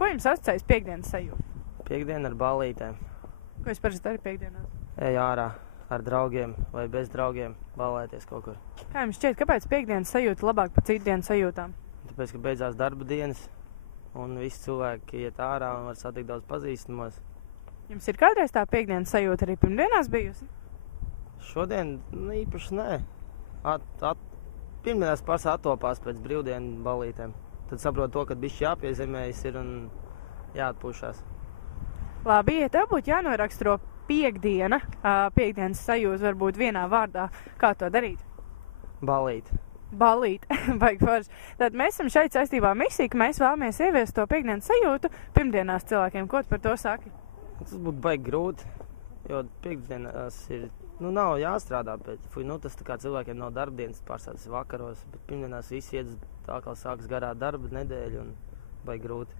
ko jums asociējas piekdienas sajūta? Piektdiena ar ballītēm. Ko jūs parasti dari piekdienās? Ej ārā ar draugiem vai bez draugiem ballēties kaut kur. Kā jums šķiet, kāpēc piekdienas sajūta labāk par citu dienu sajūtām? Tāpēc, ka beidzās darba dienas un visi cilvēki iet ārā un var satikt daudz pazīstamos. Jums ir kādreiz tā piekdienas sajūta arī pirmdienās bijusi? Šodien īpaši nē. Pirmdienās pārsvarā attopās pēc brīvdienu ballītēm. Tad saprot to, ka bišķi jāpiezemējas ir un jāatpūšās. Labi, ja tev būtu jānoraksturo piekdienas sajūta varbūt vienā vārdā, kā to darīt? Ballīt. Ballīt, baigi forši. Tad mēs esam šeit saistībā ar misiju, ka mēs vēlamies ieviest to piekdienas sajūtu pirmdienās cilvēkiem. Ko tu par to saki? Tas būtu baigi grūti, jo piekdienās ir, nav jāstrādā, bet tas tā kā cilvēkiem nav darbdienas pārstāvis vakaros, bet pirmdienās visi iet tā kā sākas garā darba nedēļa un baigi grūti.